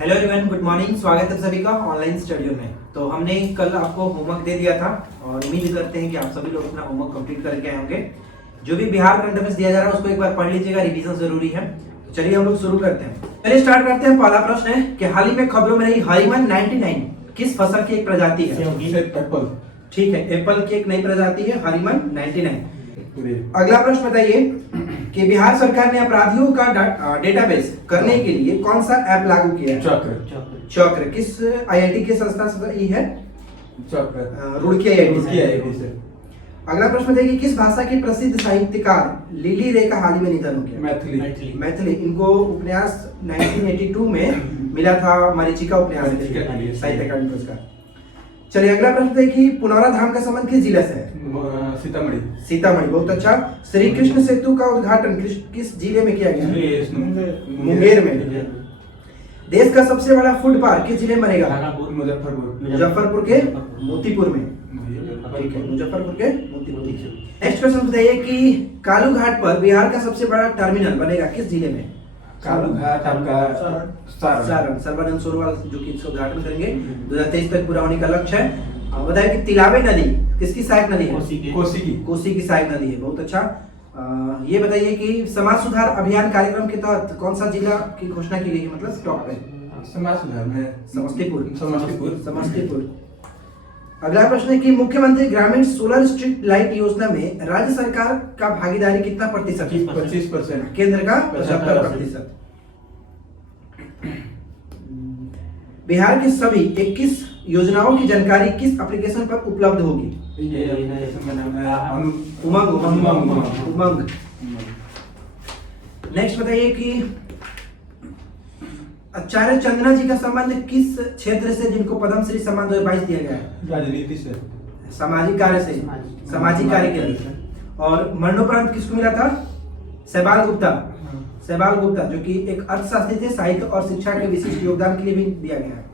Hello everyone, good morning. स्वागत है सभी का ऑनलाइन स्टूडियो में। तो हमने कल आपको होमवर्क दे दिया था और उम्मीद करते हैं कि आप सभी लोग अपना होमवर्क कंप्लीट करके आए होंगे। जो भी बिहार करंट अफेयर्स दिया जा रहा है उसको एक बार पढ़ लीजिएगा, रिवीजन जरूरी है। तो चलिए हम लोग शुरू करते हैं। चलिए स्टार्ट करते हैं। पहला प्रश्न है कि हाल ही में खबरों में रही हाईमन 99 किस फसल की एक प्रजाति है? एप्पल। ठीक है, एप्पल की एक नई प्रजाति है हाईमन 99। अगला प्रश्न बताइए कि बिहार सरकार ने अपराधियों का डेटाबेस करने के लिए कौन सा ऐप लागू किया है? चक्र किस आईआईटी की संस्था से है? रुड़की आईआईटी से। अगला प्रश्न बताइए कि किस भाषा की प्रसिद्ध साहित्यकार लिली रे का हाल ही में निधन हो गया? मैथिली। इनको उपन्यास 1982 में मिला था मरीचिका उपन्यास साहित्य अकादमी पुरस्कार। चलिए अगला प्रश्न है कि पुनौरा धाम का संबंध किस जिले से है? सीतामढ़ी। बहुत अच्छा। श्री कृष्ण सेतु का उद्घाटन किस जिले में किया गया? मुंगेर में। देश का सबसे बड़ा फूड पार्क किस जिले में बनेगा? मुजफ्फरपुर के मोतीपुर में। ठीक है, मुजफ्फरपुर के मोतीपुर। नेक्स्ट क्वेश्चन बताइए कि कालू घाट पर बिहार का सबसे बड़ा टर्मिनल बनेगा किस जिले में? कालू घाट आपका सारण। सर्बानंद सोनोवाल जो कि इसका उद्घाटन करेंगे। 2023 तक पूरा होने का लक्ष्य है। बताइए कि तिलावे नदी किसकी सहायक नदी है? कोसी की सहायक नदी है। बहुत अच्छा। ये बताइए कि समाज सुधार अभियान कार्यक्रम के तहत कौन सा जिला की घोषणा की गई है, मतलब टॉप पे? समाज सुधार में समस्तीपुर। अगला प्रश्न है कि मुख्यमंत्री ग्रामीण सोलर स्ट्रीट लाइट योजना में राज्य सरकार का भागीदारी कितना प्रतिशत? 25%। केंद्र का 75%। बिहार की सभी 21 योजनाओं की जानकारी किस एप्लीकेशन पर उपलब्ध होगी? उमंग। नेक्स्ट बताइए कि आचार्य चंद्रा जी का संबंध किस क्षेत्र से जिनको पद्मश्री सम्मान 2022 दिया गया है? राजनीति से, सामाजिक कार्य से, सामाजिक कार्य के लिए। और मरणोपरांत किसको मिला था? सहबाल गुप्ता जो कि एक अर्थशास्त्री थे, साहित्य और शिक्षा के विशिष्ट योगदान के लिए भी दिया गया है।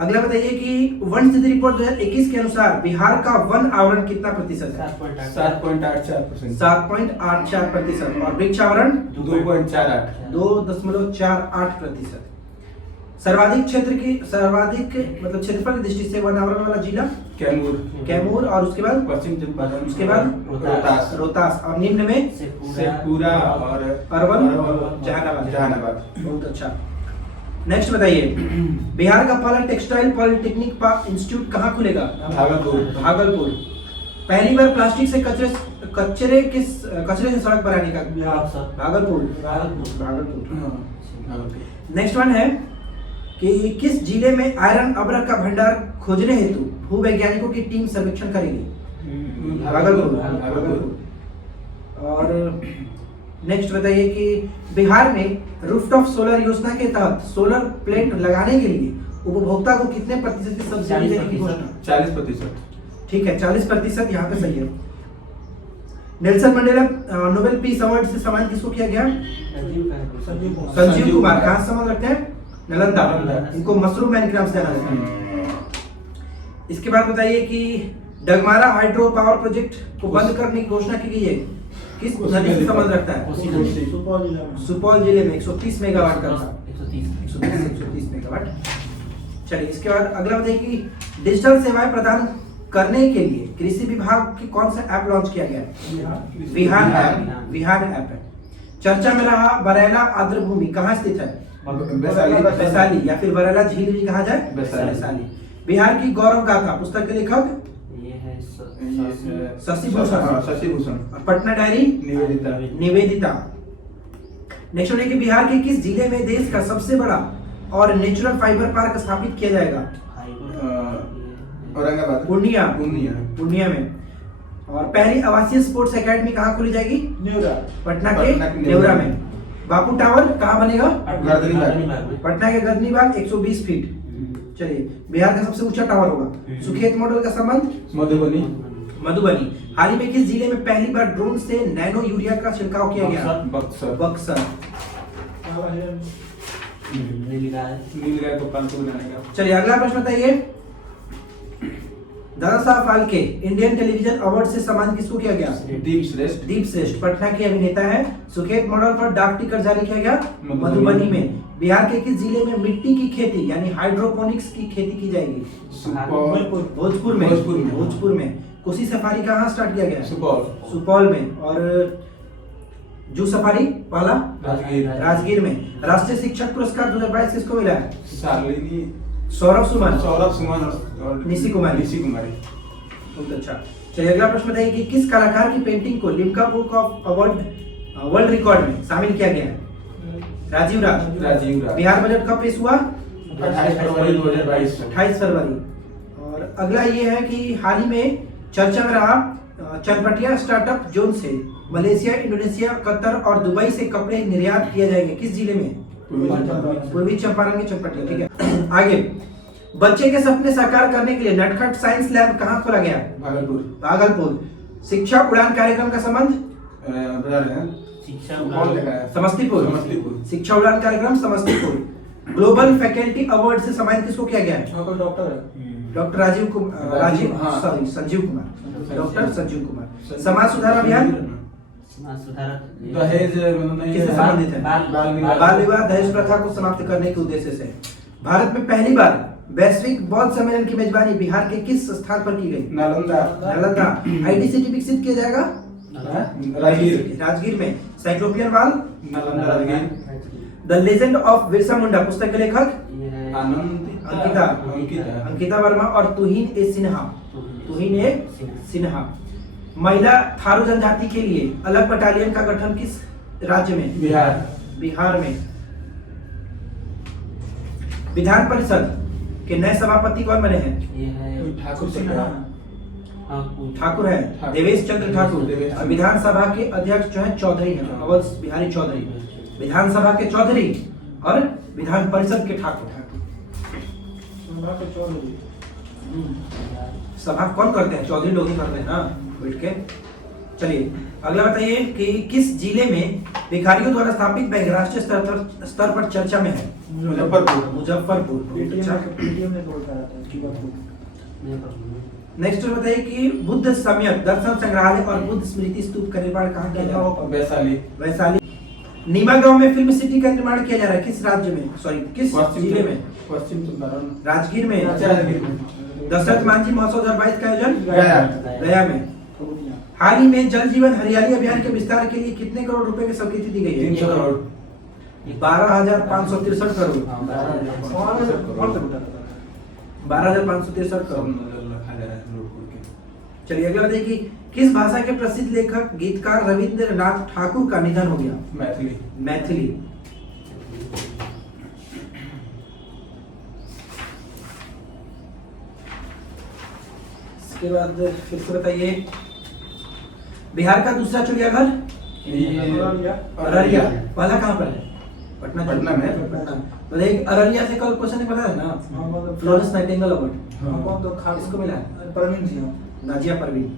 अगला बताइए कि वन स्थिति रिपोर्ट 2021 के अनुसार बिहार का वन आवरण कितना प्रतिशत है? 7.84%। और वृक्षावरण 2.48%। सर्वाधिक क्षेत्रफल की दृष्टि से वन आवरण वाला जिला कैमूर। और उसके बाद पश्चिम चंपारण रोहतास। और निम्न में शेखपुरा और अरवल जहानाबाद। बहुत अच्छा। नेक्स्ट बताइए बिहार का पहला टेक्सटाइल पॉलिटेक्निक इंस्टीट्यूट कहाँ खुलेगा? भागलपुर। पहली बार प्लास्टिक से कचरे से सड़क बनाने का? भागलपुर। नेक्स्ट वन है कि किस जिले में आयरन अब्रक का भंडार खोजने हेतु भूवैज्ञानिकों की टीम सर्वेक्षण करेगी? भागलपुर। और नेक्स्ट बताइए कि बिहार में रूफटॉप सोलर योजना के तहत सोलर प्लेट लगाने के लिए उपभोक्ता को कितने प्रतिशत की सब्सिडी देने की घोषणा? 40%। ठीक है, 40% यहाँ पे सही है। Nelson Mandela Nobel peace award से सम्मानित किसको किया गया? संजीव कुमार। कहाँ से सम्मान रखते हैं? नालंदा। इनको मशरूम मैन के नाम से जाना जाता है। इसके बाद बताइए कि डगमारा हाइड्रो पावर प्रोजेक्ट को बंद करने की घोषणा की गई है किस नदी से संबंध रखता है? सुपौल जिले में 130 मेगावाट का था। 130 मेगावाट। चलिए इसके बाद अगला बताइए कि डिजिटल सेवाएं प्रदान करने के लिए कृषि विभाग की कौन सा ऐप लॉन्च किया गया है? विहान ऐप है। चर्चा में रहा बरेला आर्द्रभूमि कहाँ स्थित है? वैशाली या फिर बरेला झील भी कहा जाए? वैशाली। बिहार की गौरव गाथा पुस्तक के लेखक शशि भूषण। और पटना डायरी निवेदिता। नेक्स्ट है कि बिहार के किस जिले में देश का सबसे बड़ा और नेचुरल फाइबर पार्क स्थापित किया जाएगा? औरंगाबाद। पूर्णिया में। और पहली आवासीय स्पोर्ट्स एकेडमी कहाँ खोली जाएगी? पटना के नेवरा में। बापू टावर कहाँ बनेगा? पटना के गर्दनी बाग 120 फीट। चलिए बिहार का सबसे ऊंचा टावर होगा। सुखेत मॉडल का संबंध? मधुबनी। हाल ही में किस जिले में पहली बार ड्रोन से नैनो यूरिया का छिड़काव किया गया? बक्सर। चलिए अगला प्रश्न बताइए Dada Saheb Phalke Indian television award से सम्मान किसको किया गया? दीप श्रेष्ठ पटना के अभिनेता है। सुखेत मॉडल पर डाक टिकट जारी किया गया मधुबनी में। बिहार के किस जिले में मिट्टी की खेती यानी हाइड्रोपोनिक्स की खेती की जाएगी? भोजपुर में। भोजपुर में। कोसी सफारी कहाँ स्टार्ट किया गया? सुपौल में। और जू सफारी वाला राजगीर में। राष्ट्रीय शिक्षक पुरस्कार 2022 किसको मिला है? सौरभ सुमन और निशी कुमारी। बहुत अच्छा। चलिए अगला प्रश्न बताइए कि किस कलाकार की पेंटिंग को Limca book of world record में शामिल किया गया है? राजीव राज। बिहार बजट कब पेश हुआ? 28 फरवरी 2022। 28 फरवरी। और अगला ये है कि हाल ही में चर्चा में रहा चनपटिया स्टार्टअप जोन से मलेशिया, इंडोनेशिया, कतर और दुबई से कपड़े निर्यात किए जाएंगे। किस जिले में? पूर्वी चंपारण के चनपटिया। ठीक है, आगे। बच्चे के सपने साकार करने के लिए नटखट साइंस लैब कहाँ खोला गया? भागलपुर। शिक्षा उड़ान कार्यक्रम का संबंध? समस्तीपुर। शिक्षा उड़ान कार्यक्रम समस्तीपुर। ग्लोबल फैकल्टी अवार्ड से सम्मानित किसको किया गया है? डॉक्टर संजीव कुमार। डॉक्टर संजीव कुमार। समाज सुधार अभियान दहेज किससे संबंधित है? बाल विवाह दहेज प्रथा को समाप्त करने के उद्देश्य से। भारत में पहली बार वैश्विक बौद्ध सम्मेलन की मेजबानी बिहार के किस स्थान पर की गई? नालंदा। आईटी सिटी विकसित किया जाएगा राजगीर में। साइक्लोपियन वाल the legend of Birsa Munda पुस्तक के लेखक अंकिता वर्मा और तुहिन ए सिन्हा। महिला थारू जनजाति के लिए अलग बटालियन का गठन किस राज्य में? बिहार में। विधान परिषद के नए सभापति कौन बने हैं? ठाकुर है देवेश चंद्र ठाकुर। और विधानसभा के अध्यक्ष जो है चौधरी हैं, अवध बिहारी चौधरी। विधानसभा के चौधरी और विधान परिषद के ठाकुर। सभा कौन करते हैं? चौधरी लोग ही करते हैं ना बैठ के। चलिए अगला बताइए कि किस जिले में भिखारियों द्वारा स्थापित बैंक राष्ट्रीय स्तर पर चर्चा में है? मुजफ्फरपुर। नेक्स्ट बताइए कि बुद्ध सम्यक दर्शन संग्रहालय और बुद्ध स्मृति स्तूप का निर्माण कहाँ किया जा रहा है? वैशाली। नीमा गांव में फिल्म सिटी का निर्माण किया जा रहा है किस राज्य में? किस जिले में? पश्चिम चंपारण। राजगीर में। दशरथ मांझी महोत्सव 2022 का आयोजन गया में। हाल ही में जल जीवन हरियाली अभियान के विस्तार के लिए कितने करोड़ रुपए की स्वीकृति दी गई है? 300 करोड़। 12,563 करोड़। 12,563 करोड़। चलिए अगला बताइए कि किस भाषा के प्रसिद्ध लेखक गीतकार रविंद्रनाथ ठाकुर का निधन हो गया? मैथिली। इसके बाद फिर से बताइए बिहार का दूसरा चिड़ियाघर? अररिया। पहला कहाँ पर है? पटना में। तो एक अररिया से कल क्वेश्चन पता है ना? फ्लोरेंस नाइटिंगेल अवार्ड इसको मिला है नाजिया परवीन।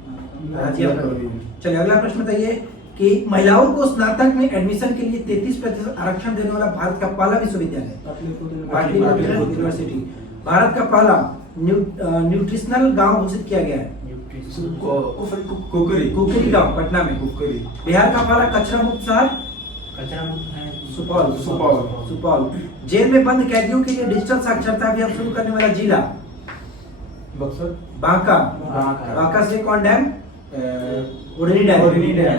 चलिए अगला प्रश्न बताइए कि महिलाओं को स्नातक में एडमिशन के लिए 33% आरक्षण देने वाला भारत का पहला विश्वविद्यालय पाटलिपुत्र यूनिवर्सिटी। भारत का पहला न्यूट्रिशनल गांव घोषित किया गया है कुकरी गांव पटना में। बिहार का पहला कचरा मुक्त शहर सुपौल। जेल में बंद कैदियों के लिए डिजिटल साक्षरता अभियान शुरू करने वाला जिला? बांका से कौन डैम? उड़नी डैम।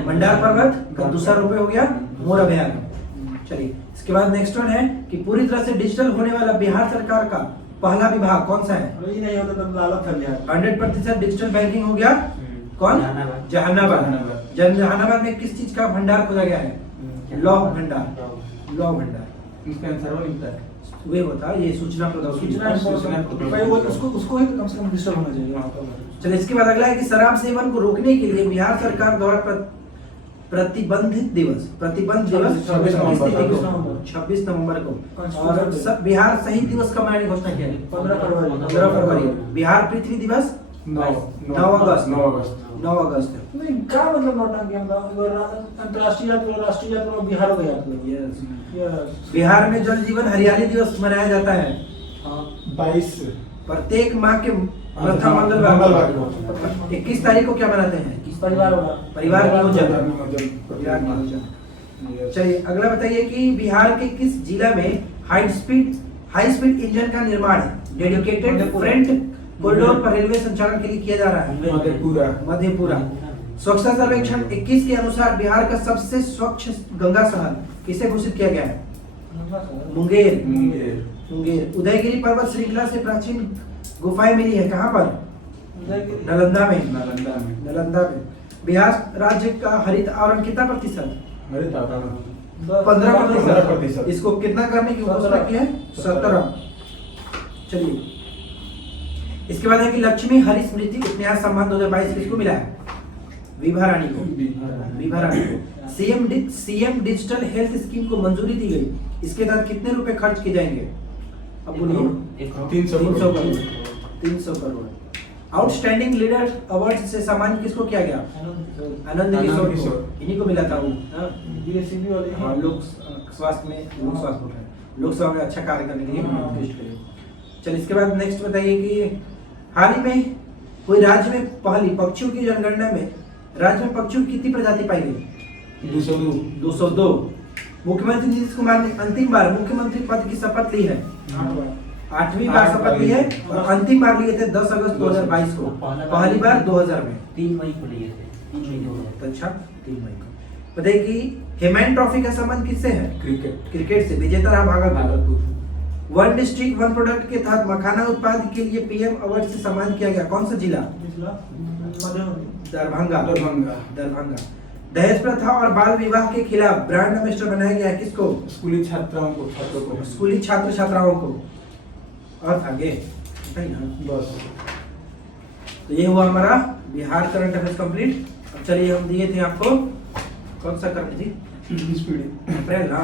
मंडार पर्वत का दूसरा रूपये हो गया मोर अभयारण्य। चलिए इसके बाद नेक्स्ट वन है कि पूरी तरह से डिजिटल होने वाला बिहार सरकार का पहला विभाग कौन सा है? 100% डिजिटल बैंकिंग हो गया कौन? जहानाबाद में किस चीज का भंडार खोला गया है? लौह भंडार। वे होता ये सूचना उसको कम से कम डिजिटल होना चाहिए वहाँ पर। चलिए इसके बाद अगला है कि शराब सेवन को रोकने के लिए बिहार सरकार द्वारा प्रतिबंध दिवस 26 नवंबर को। और बिहार शहीद दिवस कब मनाने की घोषणा किया? 15 फरवरी। बिहार पृथ्वी दिवस 9 अगस्त। नहीं क्या मतलब अंतर्राष्ट्रीय राष्ट्रीय बिहार हो गया। बिहार में जल जीवन हरियाली दिवस मनाया जाता है 22 प्रत्येक माह के प्रथम मंगलवार को। 21 तारीख को क्या मनाते हैं? परिवार नियोजन। चलिए अगला बताइए कि बिहार के किस जिला में हाई स्पीड इंजन का निर्माण डेडिकेटेड फ्रंट कॉरिडोर पर रेलवे संचालन के लिए किया जा रहा है मधेपुरा। स्वच्छता सर्वेक्षण 21 के अनुसार बिहार का सबसे स्वच्छ गंगा शहर किसे घोषित किया गया है? मुंगेर। उदयगिरी पर्वत श्रृंखला से प्राचीन गुफाएं मिली है कहाँ पर? नालंदा में। बिहार राज्य का हरित आवरण कितना प्रतिशत? 15%। इसको कितना करने की घोषणा की है? 17। चलिए इसके बाद है कि लक्ष्मी हरि स्मृति उपन्यास सम्मान 2022 किसको मिला है? विभा रानी को। सीएम डिजिटल हेल्थ स्कीम को मंजूरी दी गई, इसके तहत कितने रुपए खर्च किए जाएंगे? अब बोलिए। 300 करोड़। आउटस्टैंडिंग लीडर अवार्ड से सम्मानित किसको किया गया? आनंद किशोर को। इन्हीं को मिला था वो बीएससीबी वाले हाँ, लोक स्वास्थ्य में अच्छा कार्य करने के लिए उत्कृष्ट करे। चलिए इसके बाद नेक्स्ट बताइए कि हाल ही में कोई राज्य में पहली पक्षियों की जनगणना में राज्य में पक्षियों की कितनी प्रजाति पाई गई? 202। मुख्यमंत्री नीतीश कुमार ने अंतिम बार मुख्यमंत्री पद की शपथ ली है 8वीं बार शपथ ली है और अंतिम बार लिए थे 10 अगस्त 2022 को, पहली बार 2000 में 3 मई को लिए थे। अच्छा 3 मई को। बताइए कि हेमन ट्रॉफी का संबंध किससे है? क्रिकेट से। विजेता रहा Bhagalpur. One district one product के तहत मखाना उत्पाद के लिए पीएम अवार्ड से सम्मानित किया गया कौन सा जिला? दरभंगा। दहेज प्रथा और बाल विवाह के खिलाफ ब्रांड एम्बेसडर बनाया गया है किसको? स्कूली छात्र छात्राओं को। और आगे बस। तो ये हुआ हमारा बिहार करंट अफेयर्स कंप्लीट। अब चलिए हम दिए थे आपको कौन सा करंट थी? अप्रैल ना।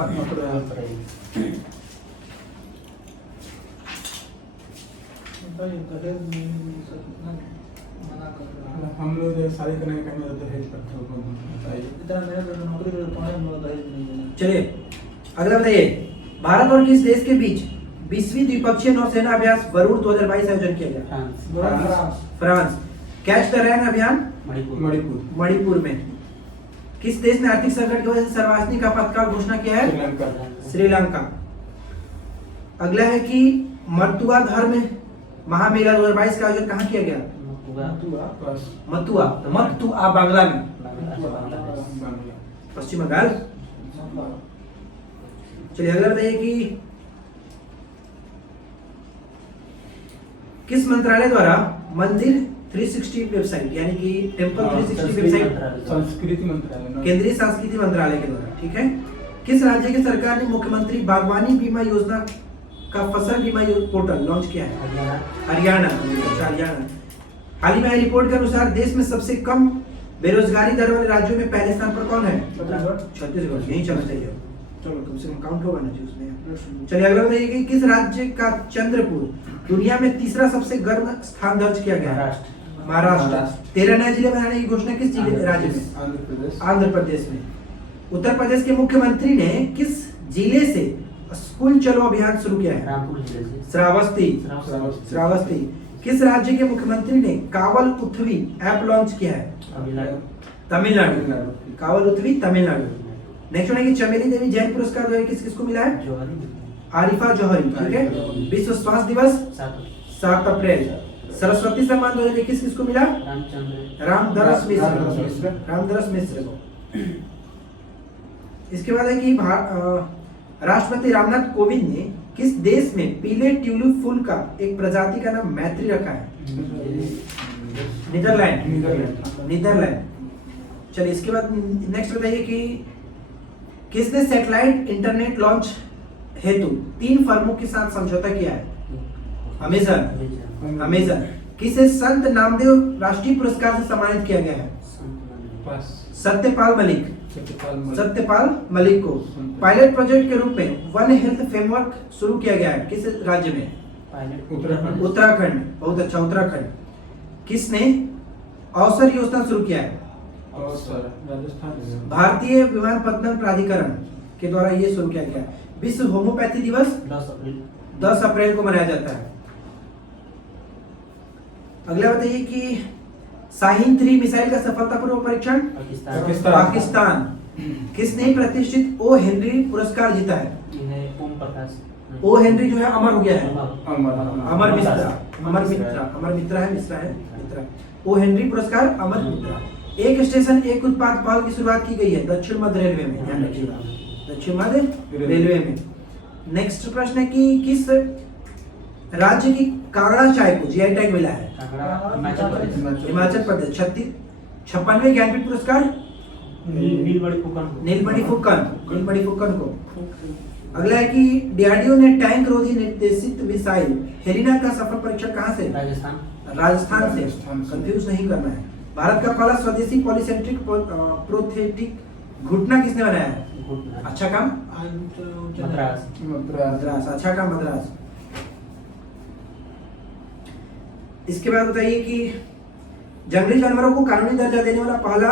हम लोग शादी करने का टाइम दहेज प्रथा को बताइए। चलिए अगला बताइए, भारत और किस देश के बीच 20वीं द्विपक्षीय नौसेना अभ्यास वरुण 2022 आयोजन किया गया? फ्रांस। कैच द रैन अभियान मणिपुर में। किस देश ने आर्थिक संकट की वजह से सर्वजनिक आपातकाल घोषणा किया है? श्रीलंका। अगला है कि मर्तुआ धर्म महामेला 2022 का आयोजन कहाँ किया गया? मत्तुआ बांग्ला में, पश्चिम बंगाल। चलिए अगला बताइए कि किस मंत्रालय द्वारा मंदिर 360 वेबसाइट यानी कि टेम्पल 360 वेबसाइट? संस्कृति मंत्रालय, केंद्रीय संस्कृति मंत्रालय के द्वारा। ठीक है। किस राज्य की सरकार ने मुख्यमंत्री बागवानी बीमा योजना का फसल बीमा पोर्टल लॉन्च किया है? हरियाणा। हाल ही में रिपोर्ट के अनुसार देश में सबसे कम बेरोजगारी दर वाले राज्यों में पहले स्थान पर कौन है? छत्तीसगढ़। यही चलना चाहिए। चलो कम से कम काउंट होगा ना जी उसमें। चलिए अगला बताइए कि किस राज्य का चंद्रपुर दुनिया में तीसरा सबसे गर्म स्थान दर्ज किया गया है? महाराष्ट्र। 13 नए जिले बनाने की घोषणा किस राज्य में? आंध्र प्रदेश में। उत्तर प्रदेश के मुख्यमंत्री ने किस जिले से स्कूल चलो अभियान शुरू किया है? रामपुर जिले से। श्रावस्ती। किस राज्य के मुख्यमंत्री ने कावल उथवी ऐप लॉन्च किया है? तमिलनाडु। कावल उथवी तमिलनाडु। नेक्स्ट है कि चमेली देवी जैन पुरस्कार जो है किस को मिला है? आरिफा जौहरी। ठीक है। विश्व स्वास्थ्य दिवस 7 अप्रैल। सरस्वती सम्मान 2021 किसको मिला? रामदरस मिश्र को। इसके बाद है कि राष्ट्रपति रामनाथ कोविंद ने किस देश में पीले ट्यूलिप फूल का एक प्रजाति का नाम मैत्री रखा है? नीदरलैंड। चलिए इसके बाद नेक्स्ट बताइए कि किसने सैटेलाइट इंटरनेट लॉन्च हेतु 3 फर्मों के साथ समझौता किया है? अमेजन। किसे संत नामदेव राष्ट्रीय पुरस्कार से सम्मानित किया गया है? सत्यपाल मलिक को। पायलट प्रोजेक्ट के रूप में वन हेल्थ फ्रेमवर्क शुरू किया गया है किस राज्य में? उत्तराखंड। बहुत अच्छा, उत्तराखंड। किसने अवसर योजना शुरू किया है? भारतीय विमानपत्तन प्राधिकरण के द्वारा ये शुरू किया गया है। विश्व होम्योपैथी दिवस 10 अप्रैल को मनाया जाता है। अगला बताइए कि शाहीन 3 मिसाइल का सफलतापूर्वक परीक्षण? पाकिस्तान। किसने प्रतिष्ठित ओ हेनरी पुरस्कार जीता है? ओ हेनरी जो है अमर हो गया है। अमर मित्रा है, मिश्रा है, मित्रा। ओ हेनरी पुरस्कार अमर मित्रा। एक स्टेशन एक उत्पाद पहल की शुरुआत की गई है दक्षिण मध्य रेलवे में, ध्यान रखिएगा, दक्षिण मध्य रेलवे में। नेक्स्ट प्रश्न है कि किस राज्य की कांगड़ा चाय को जीआई टैग मिला है? हिमाचल प्रदेश। 56वें ज्ञानपीठ पुरस्कार नीलमणि फुक्कन को। अगला है कि डीआरडीओ ने टैंक रोधी निर्देशित मिसाइल हेलिना का सफल परीक्षण कहां से? राजस्थान से। कंफ्यूज नहीं करना है। भारत का पहला स्वदेशी पॉलीसेंट्रिक प्रोथेटिक घुटना किसने बनाया है? अच्छा काम मद्रास। अच्छा काम मद्रास। इसके बाद बताइए कि जंगली जानवरों को कानूनी दर्जा देने वाला पहला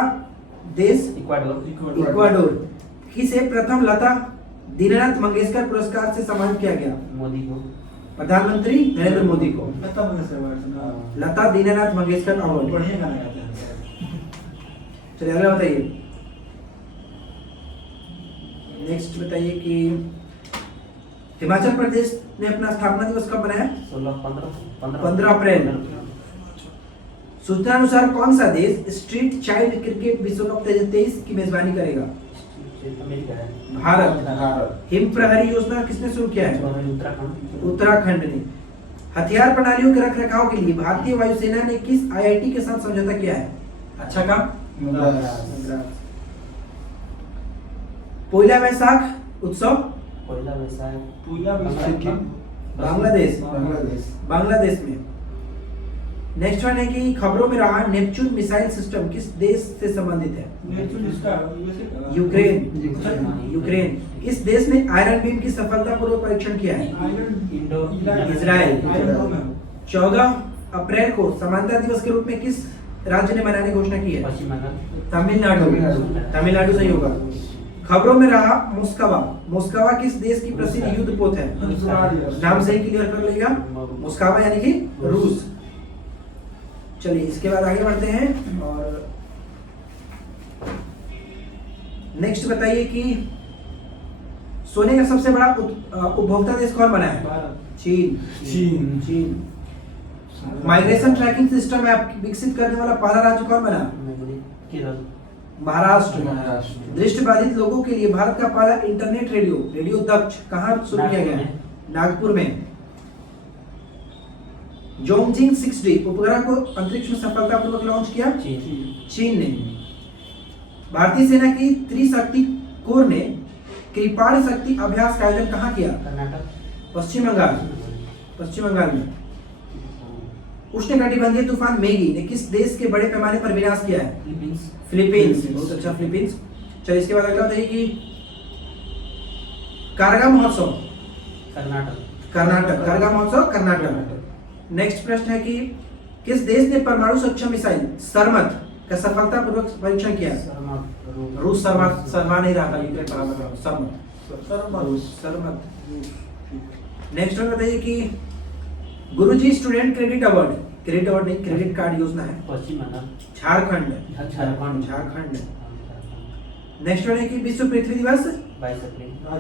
देश इक्वाडोर। किसे प्रथम लता दीननाथ मंगेशकर पुरस्कार से सम्मानित किया गया? मोदी को। प्रधानमंत्री नरेंद्र मोदी को लता दीननाथ मंगेशकर अवार्ड। बढ़िया गाना गाते हैं। चलिए अगला बताइए। नेक्स्ट बताइए कि हिमाचल प्रदेश ने अपना स्थापना दिवस कब मनाया? 15 अप्रैल। सूचना अनुसार कौन सा देश स्ट्रीट चाइल्ड क्रिकेट विश्व कप 2023 की मेजबानी करेगा? भारत। हिम प्रहरी योजना किसने शुरू किया है? उत्तराखंड ने। हथियार प्रणालियों के रखरखाव के लिए भारतीय वायुसेना ने किस आईआईटी के साथ समझौता किया है? अच्छा काम मद्रास। पोइला वैसाख उत्सव बांग्लादेश में। नेक्स्ट वन है कि खबरों में रहा नेपच्यून मिसाइल सिस्टम किस देश से संबंधित है? यूक्रेन। किस देश ने आयरन बीम की सफलतापूर्वक परीक्षण किया है? इजराइल। 14 अप्रैल को समानता दिवस के रूप में किस राज्य ने मनाने की घोषणा की है? तमिलनाडु सही होगा। खबरों में रहा मोस्कवा किस देश की प्रसिद्ध युद्ध पोत है? नाम से ही क्लियर कर लेगा, मोस्कवा यानी कि रूस। चलिए इसके बाद आगे बढ़ते हैं और नेक्स्ट बताइए कि सोने का सबसे बड़ा उपभोक्ता देश कौन बना है? चीन। माइग्रेशन ट्रैकिंग सिस्टम ऐप विकसित करने वाला पहला राज्य कौन बना? महाराष्ट्र। दृष्टिबाधित लोगों के लिए भारत का पहला इंटरनेट रेडियो दक्ष कहाँ शुरू किया गया? नागपुर में। जोंगजिंग 6D उपग्रह को अंतरिक्ष में सफलतापूर्वक लॉन्च किया चीन ने। भारतीय सेना की त्रिशक्ति कोर ने कृपाण शक्ति अभ्यास का आयोजन कहाँ किया? पश्चिम बंगाल में। उष्णकटिबंधीय तूफान मेगी ने किस देश के बड़े पैमाने पर विनाश किया है? फिलीपींस। बहुत अच्छा, फिलीपींस। चलिए इसके बाद अगला बताइए कि कारगा महोत्सव कर्नाटक। नेक्स्ट प्रश्न है कि किस देश ने परमाणु सक्षम मिसाइल सरमत का सफलतापूर्वक परीक्षण किया? रूस। शर्मा नहीं रहा था, सरमत। नेक्स्ट वन बताइए कि गुरुजी स्टूडेंट क्रेडिट अवार्ड नहीं, क्रेडिट कार्ड योजना है झारखंड। नेक्स्ट वन है कि विश्व पृथ्वी दिवस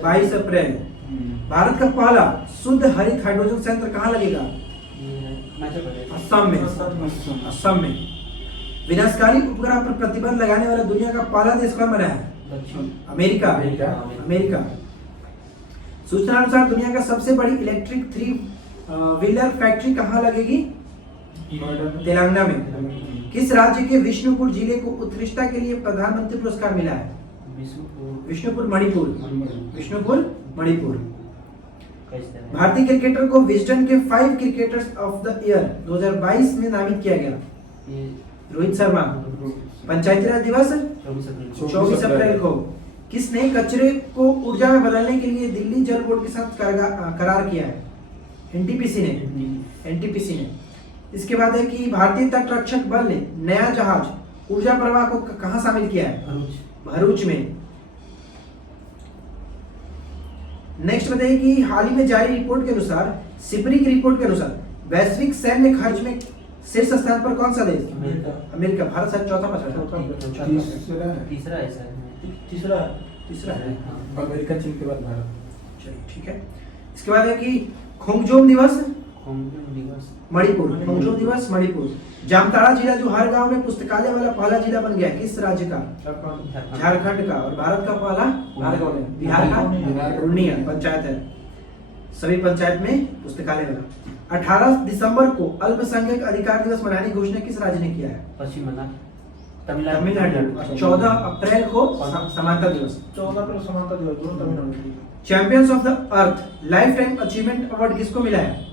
22 अप्रैल। भारत का पहला शुद्ध हरित हाइड्रोजन संयंत्र कहाँ लगेगा? असम में। विनाशकारी उपग्रह पर प्रतिबंध लगाने वाला दुनिया का पहला देश कौन बना है? अमेरिका। सूचना अनुसार दुनिया का सबसे बड़ी इलेक्ट्रिक 3 व्हीलर फैक्ट्री कहाँ लगेगी? तेलंगाना में। किस राज्य के विष्णुपुर जिले को उत्कृष्टता के लिए प्रधानमंत्री पुरस्कार मिला है? विष्णुपुर मणिपुर। भारतीय क्रिकेटर को विजडन के 5 क्रिकेटर्स ऑफ द ईयर 2022 में नामित किया गया। रोहित शर्मा। पंचायती राज दिवस 24 अप्रैल को। किसने कचरे को ऊर्जा में बदलने के लिए दिल्ली जल बोर्ड के साथ करार किया है? एनटीपीसी ने। इसके बाद है कि भारतीय तट रक्षक बल ने नया जहाज ऊर्जा प्रवाह को कहां शामिल किया है? भरूच में। नेक्स्ट बताइए कि हाल ही में जारी रिपोर्ट के अनुसार, सिपरी की रिपोर्ट के अनुसार वैश्विक सैन्य खर्च में शीर्ष स्थान पर कौन सा देश? अमेरिका। भारत शायद चौथा तीसरा है। अमेरिका, चीन के बाद भारत। चलिए ठीक है। इसके बाद है कि खोंगजोम दिवस खोंगजोम दिवस मणिपुर, खोंगजोम दिवस मणिपुर। जामताड़ा जिला जो हर गांव में पुस्तकालय वाला पहला जिला बन गया, किस राज्य का? झारखंड का। और भारत का पहला, भारत का नहीं, बिहार का पूर्णिया पंचायत है, सभी पंचायत में पुस्तकालय बना। 18 दिसंबर को अल्पसंख्यक अधिकार दिवस मनाने की घोषणा किस राज्य ने किया है? पश्चिम बंगाल, तमिलनाडु। 14 अप्रैल को समानता दिवस। 14 अप्रैल समानता दिवस, दोनों Tamil Nadu. Champions of the earth life time achievement award किसको मिला है?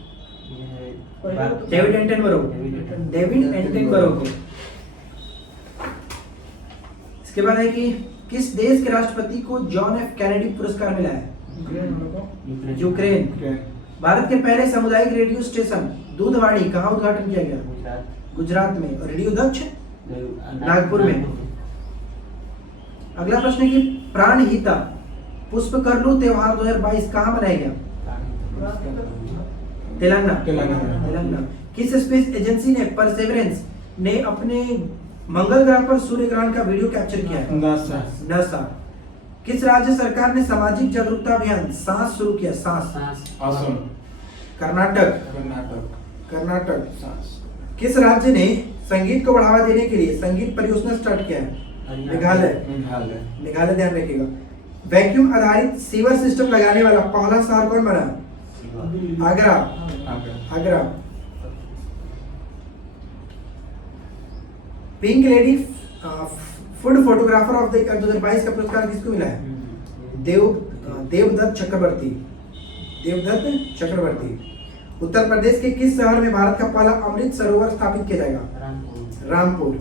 डेविड एटनबरो, डेविड एटनबरो को। इसके बाद है कि किस देश के राष्ट्रपति को जॉन एफ कैनेडी पुरस्कार मिला है? यूक्रेन। भारत के पहले सामुदायिक रेडियो स्टेशन दूधवाणी कहाँ उद्घाटन किया गया? गुजरात में। और रेडियो दक्ष नागपुर में। अगला प्रश्न है कि प्राणहिता पुष्पकरलू त्योहार 2022 कहाँ मनाया गया? तेलंगाना। किस स्पेस एजेंसी ने परसेवरेंस ने अपने मंगल ग्रह पर सूर्य ग्रहण का वीडियो कैप्चर किया है? नासा। किस राज्य सरकार ने सामाजिक जागरूकता अभियान सांस शुरू किया? सांस। कर्नाटक। किस राज्य ने संगीत को बढ़ावा देने के लिए संगीत परियोजना स्टार्ट किया है? मेघालय ध्यान रखिएगा। वैक्यूम आधारित सीवर सिस्टम लगाने वाला पहला शहर कौन बना? Agra. Pink lady food photographer of the year 2022 का पुरस्कार किसको मिला है? देवदत्त चक्रवर्ती। उत्तर प्रदेश के किस शहर में भारत का पहला अमृत सरोवर स्थापित किया जाएगा? रामपुर।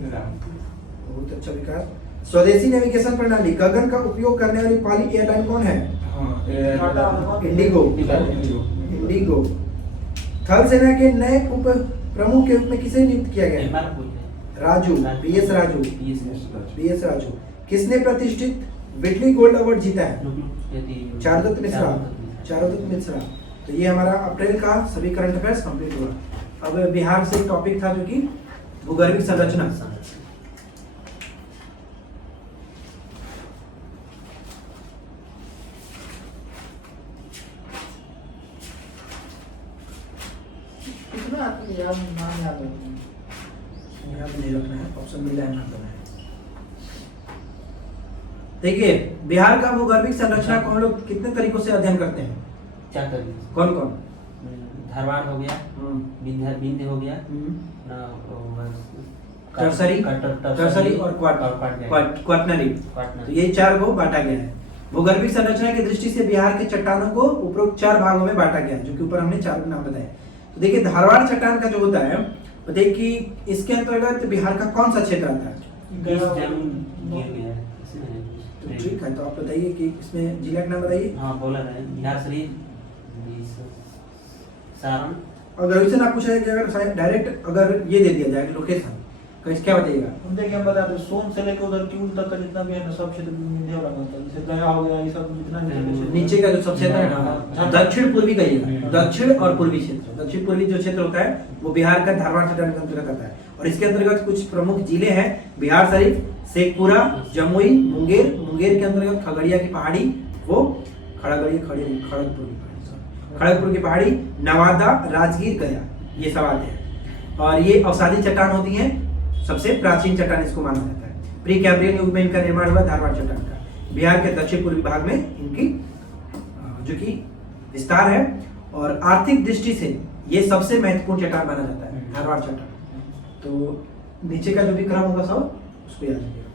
बहुत अच्छा विकास। स्वदेशी नेविगेशन प्रणाली गगन का उपयोग करने वाली पहली एयरलाइन कौन है? इंडिगो। थल सेना के नए उप प्रमुख के रूप में किसे नियुक्त किया गया? राजू, बीएस राजू। किसने प्रतिष्ठित विटली गोल्ड अवार्ड जीता है? चारुदत्त मिश्रा। तो ये हमारा अप्रैल का सभी करंट अफेयर्स कंप्लीट हुआ। अब बिहार से एक टॉपिक था जो कि भूगर्भिक संरचना। कितना याद नाम याद है? याद नहीं रखना है, ऑप्शन मिल जाए नाम है। देखिए बिहार का भूगर्भिक संरचना को हम लोग कितने तरीकों से अध्ययन करते हैं? 4 तरीके। कौन कौन? धारवाड़ हो गया, विंध्य हो गया, टर्सरी और क्वाटरनरी। तो ये 4 को बांटा गया है। भूगर्भिक संरचना की दृष्टि से बिहार के चट्टानों को उपरोक्त 4 भागों में बांटा गया है, जो कि ऊपर हमने 4 नाम बताए। तो देखिए धारवाड़ चट्टान का जो होता है, तो देखिए इसके अंतर्गत बिहार का कौन सा क्षेत्र आता है? तो ठीक है, तो आप बताइए कि इसमें जिला का नाम बताइए। हाँ बोला है, बिहार शरीफ, सारण। अगर वैसे ना पूछा जाए, अगर डायरेक्ट अगर ये दे दिया जाए लोकेशन, कैसे क्या बताइएगा? हम देखिए हम बताते हैं सोन से लेकर उधर की तक का जितना भी है ना सब क्षेत्र विंध्य हो रहा है। जैसे गया हो गया, ये सब जितना भी नीचे का जो सब क्षेत्र है ना, दक्षिण पूर्वी कहिएगा, दक्षिण और पूर्वी क्षेत्र। दक्षिण पूर्वी जो क्षेत्र होता है वो बिहार का धारवाड़ चट्टान के अंतर्गत आता है। और इसके अंतर्गत कुछ प्रमुख जिले हैं, बिहार शरीफ, शेखपुरा, जमुई, मुंगेर के अंतर्गत खगड़िया की पहाड़ी, वो खड़गपुर की पहाड़ी, नवादा, राजगीर, गया, ये सब आते हैं। और ये अवसादी चट्टान होती हैं, सबसे प्राचीन चट्टान इसको माना जाता है। प्री कैम्ब्रियन युग में इनका निर्माण हुआ धारवाड़ चट्टान का। बिहार के दक्षिण पूर्वी भाग में इनकी जो कि विस्तार है, और आर्थिक दृष्टि से ये सबसे महत्वपूर्ण चट्टान माना जाता है, धारवाड़ चट्टान। तो नीचे का जो भी क्रम होगा सब उसको याद रखिएगा।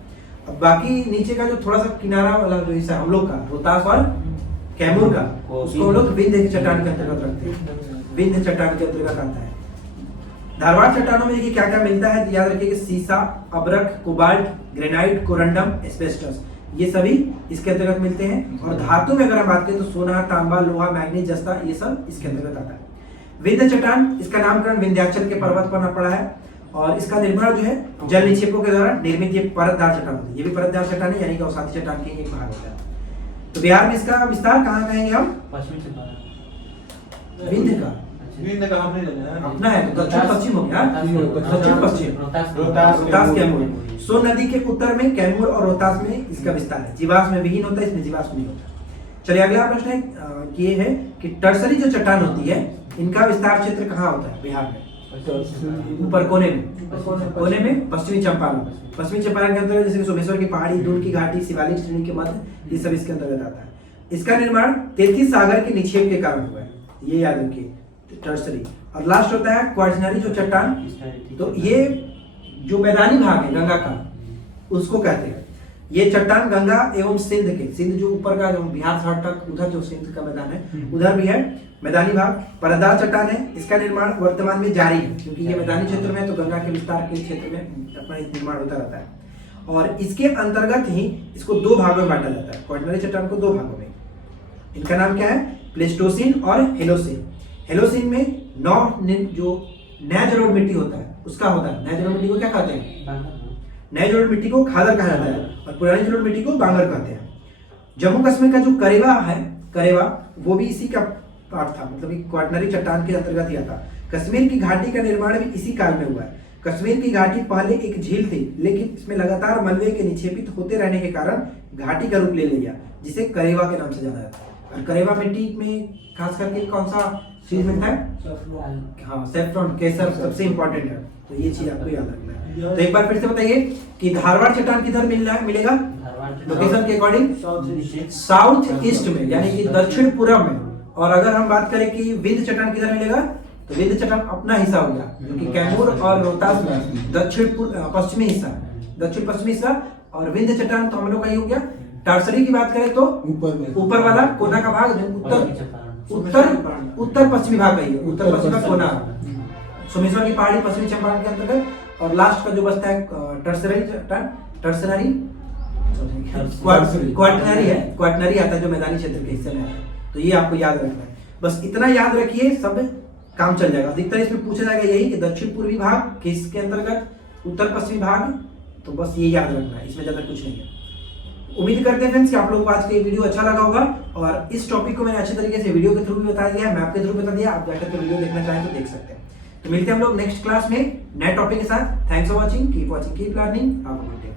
अब बाकी नीचे का जो थोड़ा सा किनारा वाला जो हिस्सा हम लोग का, रोहतास और कैमूर का, उसको हम लोग विंध्य चट्टान के अंतर्गत रखते हैं, विंध्य चट्टान के अंतर्गत आता है। धारवाड़ चट्टानों में देखिए क्या क्या मिलता है, तो याद रखिए सीसा, अब्रक, कोबाल्ट, ग्रेनाइट, कोरंडम, एस्बेस्टस, ये सभी इसके अंतर्गत मिलते हैं। और धातु में अगर हम बात करें तो सोना, तांबा, लोहा, मैग्नीज, जस्ता, ये सब इसके अंतर्गत आता है। विंध्य चट्टान, इसका नामकरण विंध्याचल के पर्वत पर पड़ा है, और इसका निर्माण जो है जल निक्षेपों के द्वारा निर्मित ये परतदार चट्टान होती है। ये भी परतदार चट्टान है, यानी कि अवसादी चट्टान की एक भाग होता है। तो बिहार में इसका विस्तार कहाँ कहेंगे हम? पश्चिम से विंध्य का, विंध्य का हम नहीं लेना है, अपना है तो दक्षिण पश्चिम हो गया, दक्षिण पश्चिम, रोहतास, कैमूर। सोन नदी के उत्तर में कैमूर और रोहतास में इसका विस्तार है। जीवाश्म में विहीन होता है, इसमें जीवाश्म नहीं होता। चलिए अगला प्रश्न है ये है कि टर्सरी जो चट्टान होती है इनका विस्तार क्षेत्र कहाँ होता है बिहार में? ऊपर कोने में पश्चिमी चंपारण के अंतर्गत, जैसे सोमेश्वर की पहाड़ी, दून की घाटी, शिवालिक श्रेणी के मध्य, ये सब इसके अंतर्गत आता है। इसका निर्माण 33 सागर के निक्षेप के कारण हुआ है, ये याद रखिए टर्सरी। और लास्ट होता है क्वार्टनरी जो चट्टान, तो ये जो मैदानी भाग है गंगा का उसको कहते हैं। ये चट्टान गंगा एवं सिंध जो ऊपर का जो बिहार से तक उधर जो सिंध का मैदान है उधर भी है मैदानी भाग, परतदार चट्टान है। इसका निर्माण वर्तमान में जारी है क्योंकि ये मैदानी क्षेत्र में, तो गंगा के विस्तार के क्षेत्र में अपना निर्माण होता रहता है। और इसके अंतर्गत ही इसको दो भागों में बांटा जाता है, क्वार्टनरी चट्टान को दो भागों में। इनका नाम क्या है? प्लेस्टोसीन और हेलोसीन। हेलोसीन में जो नया जलोढ़ मिट्टी होता है उसका होता है। नया जलोढ़ मिट्टी को क्या कहते हैं? नए जलोढ़ मिट्टी को खादर कहा जाता है और पुरानी जलोढ़ मिट्टी को बांगर कहते हैं। जम्मू कश्मीर का जो करेवा वो भी इसी का पार्ट था, मतलब कि क्वार्टनरी चट्टान के अंतर्गत ही आता। कश्मीर की घाटी का निर्माण भी इसी काल में हुआ है। कश्मीर की घाटी पहले एक झील थी, लेकिन इसमें लगातार मलबे के निक्षेपित होते रहने के कारण घाटी का रूप ले लिया, जिसे करेवा के नाम से जाना जाता है। और करेवा मिट्टी में खास करके कौन सा चीज मिलता है? हाँ, सेफ्रॉन, केसर सबसे इंपॉर्टेंट है, तो ये चीज आपको याद रखना है। तो एक बार फिर से बताइए कि धारवाड़ चट्टान किधर मिलेगा? लोकेशन के अकॉर्डिंग साउथ ईस्ट में, यानी कि दक्षिण पूर्व में। और अगर हम बात करें कि विंध्य चट्टान किधर मिलेगा, तो विंध्य चट्टान अपना हिस्सा हो गया, जो कि कैमूर और रोहतास में दक्षिण पश्चिमी हिस्सा। और विंध्य चट्टान तो हम लोग का ही हो गया। टर्सरी की बात करें तो ऊपर वाला कोना का भाग, उत्तर पश्चिमी भाग है, उत्तर पश्चिम का कोना, सोमेश्वर की पहाड़ी पश्चिमी चंपारण के अंतर्गत। और लास्ट का जो बचता है क्वार्टनरी आता है, जो मैदानी क्षेत्र के हिस्से में आता है। तो ये आपको याद रखना है, बस इतना याद रखिए, सब काम चल जाएगा। अधिकतर इसमें पूछा जाएगा यही कि दक्षिण पूर्वी भाग किसके अंतर्गत, उत्तर पश्चिमी भाग, तो बस ये याद रखना है, इसमें ज्यादा कुछ नहीं है। उम्मीद करते हैं फ्रेंड्स कि आप लोगों को आज का ये वीडियो अच्छा लगा होगा और इस टॉपिक को मैंने अच्छे तरीके से वीडियो के थ्रू भी बता दिया है, मैप के थ्रू बता दिया। आप जाकर के वीडियो देखना चाहें तो देख सकते हैं। तो मिलते हैं हम लोग नेक्स्ट क्लास में नए टॉपिक के साथ। Thanks for watching, keep learning, have a good day.